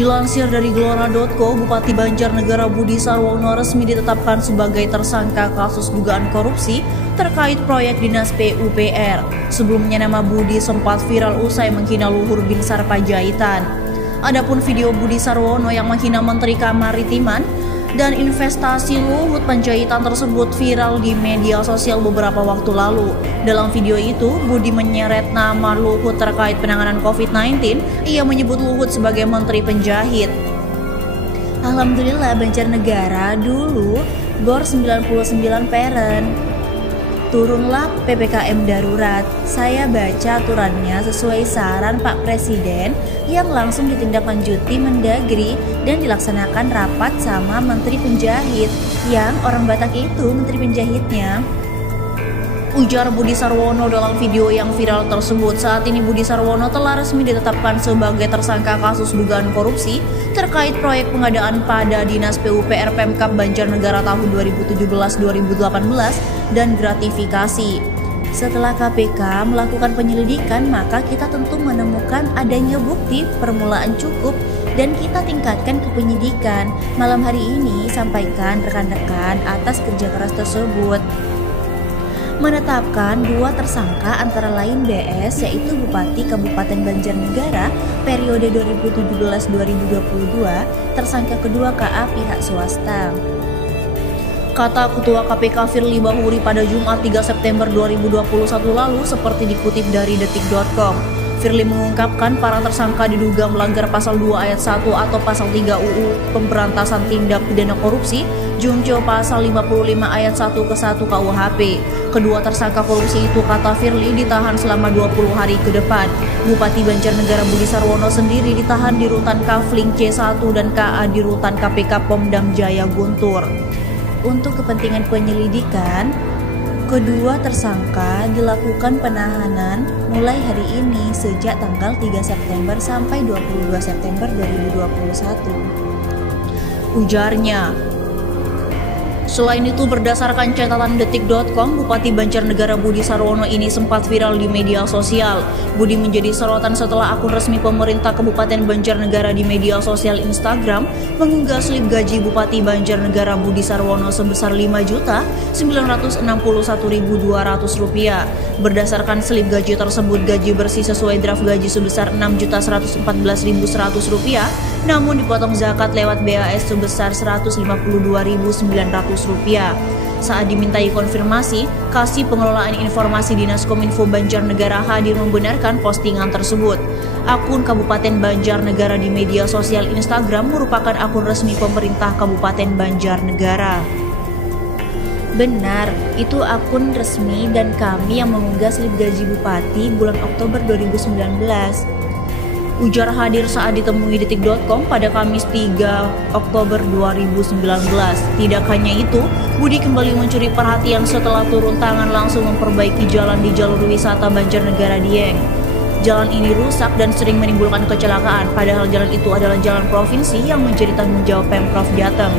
Dilansir dari Gelora.co, Bupati Banjarnegara Budi Sarwono resmi ditetapkan sebagai tersangka kasus dugaan korupsi terkait proyek Dinas PUPR. Sebelumnya nama Budi sempat viral usai menghina Luhur Binsar Panjaitan. Adapun video Budi Sarwono yang menghina Menteri Kemaritiman dan Investasi Luhut Panjaitan tersebut viral di media sosial beberapa waktu lalu. Dalam video itu, Budi menyeret nama Luhut terkait penanganan COVID-19. Ia menyebut Luhut sebagai Menteri Penjahit. Alhamdulillah Banjarnegara dulu gor 99 peren. Turunlah PPKM darurat. Saya baca aturannya sesuai saran Pak Presiden yang langsung ditindaklanjuti Mendagri dan dilaksanakan rapat sama Menteri Penjahit yang orang Batak itu Menteri Penjahitnya. Ujar Budi Sarwono dalam video yang viral tersebut. Saat ini Budi Sarwono telah resmi ditetapkan sebagai tersangka kasus dugaan korupsi terkait proyek pengadaan pada Dinas PUPR Pemkab Banjarnegara tahun 2017-2018 dan gratifikasi. Setelah KPK melakukan penyelidikan, maka kita tentu menemukan adanya bukti permulaan cukup dan kita tingkatkan ke penyidikan. Malam hari ini sampaikan rekan-rekan atas kerja keras tersebut. Menetapkan dua tersangka antara lain BS yaitu Bupati Kabupaten Banjarnegara periode 2017-2022, tersangka kedua KA pihak swasta. Kata Ketua KPK Firly Bahuri pada Jumat 3 September 2021 lalu seperti dikutip dari detik.com. Firly mengungkapkan para tersangka diduga melanggar pasal 2 ayat 1 atau pasal 3 UU Pemberantasan Tindak Pidana Korupsi, Junto pasal 55 ayat 1 ke 1 KUHP. Kedua tersangka korupsi itu, kata Firly, ditahan selama 20 hari ke depan. Bupati Banjarnegara Budi Sarwono sendiri ditahan di Rutan Kafling C1 dan KA di Rutan KPK Pomdam Jaya Guntur. Untuk kepentingan penyelidikan, kedua tersangka dilakukan penahanan mulai hari ini sejak tanggal 3 September sampai 22 September 2021. Ujarnya. Selain itu, berdasarkan catatan detik.com, Bupati Banjarnegara Budi Sarwono ini sempat viral di media sosial. Budi menjadi sorotan setelah akun resmi pemerintah Kabupaten Banjarnegara di media sosial Instagram mengunggah slip gaji Bupati Banjarnegara Budi Sarwono sebesar Rp5.961.200. Berdasarkan slip gaji tersebut, gaji bersih sesuai draft gaji sebesar Rp6.114.100, namun dipotong zakat lewat BAS sebesar Rp152.900. Saat dimintai konfirmasi, Kasih Pengelolaan Informasi Dinas Kominfo Banjarnegara hadir membenarkan postingan tersebut. Akun Kabupaten Banjarnegara di media sosial Instagram merupakan akun resmi pemerintah Kabupaten Banjarnegara. Benar, itu akun resmi dan kami yang mengunggah slip gaji Bupati bulan Oktober 2019. Ujar hadir saat ditemui detik.com pada Kamis 3 Oktober 2019. Tidak hanya itu, Budi kembali mencuri perhatian setelah turun tangan langsung memperbaiki jalan di jalur wisata Banjarnegara Dieng. Jalan ini rusak dan sering menimbulkan kecelakaan, padahal jalan itu adalah jalan provinsi yang menjadi tanggung jawab Pemprov Jateng.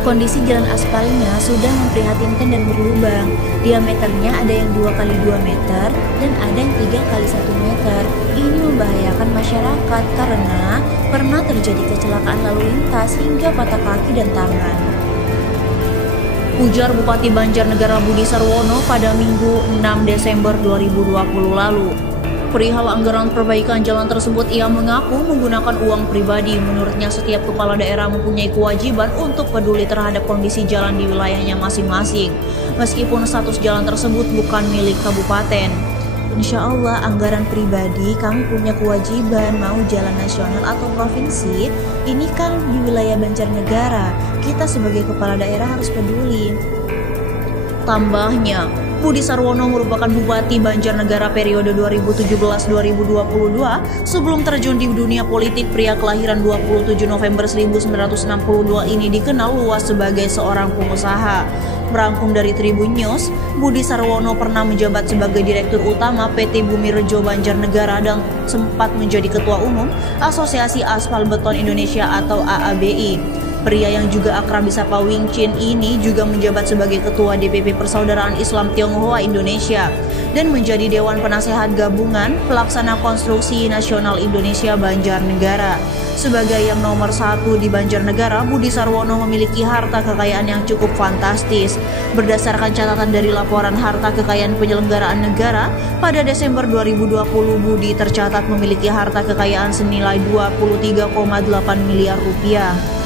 Kondisi jalan aspalnya sudah memprihatinkan dan berlubang. Diameternya ada yang 2x2 meter dan ada yang 3x1 meter. Ini membahayakan masyarakat karena pernah terjadi kecelakaan lalu lintas hingga patah kaki dan tangan. Ujar Bupati Banjarnegara Budi Sarwono pada Minggu 6 Desember 2020 lalu. Perihal anggaran perbaikan jalan tersebut, ia mengaku menggunakan uang pribadi. Menurutnya, setiap kepala daerah mempunyai kewajiban untuk peduli terhadap kondisi jalan di wilayahnya masing-masing, meskipun status jalan tersebut bukan milik kabupaten. Insya Allah, anggaran pribadi kami punya kewajiban, mau jalan nasional atau provinsi, ini kan di wilayah Banjarnegara. Kita sebagai kepala daerah harus peduli. Tambahnya, Budi Sarwono merupakan Bupati Banjarnegara periode 2017-2022. Sebelum terjun di dunia politik, pria kelahiran 27 November 1962 ini dikenal luas sebagai seorang pengusaha. Merangkum dari Tribun News, Budi Sarwono pernah menjabat sebagai Direktur Utama PT Bumi Rejo Banjarnegara dan sempat menjadi Ketua Umum Asosiasi Aspal Beton Indonesia atau AABI. Pria yang juga akrab disapa Wing Chin ini juga menjabat sebagai Ketua DPP Persaudaraan Islam Tionghoa Indonesia dan menjadi Dewan Penasehat Gabungan Pelaksana Konstruksi Nasional Indonesia Banjarnegara. Sebagai yang nomor 1 di Banjarnegara, Budi Sarwono memiliki harta kekayaan yang cukup fantastis. Berdasarkan catatan dari laporan harta kekayaan penyelenggaraan negara, pada Desember 2020 Budi tercatat memiliki harta kekayaan senilai 23,8 miliar rupiah.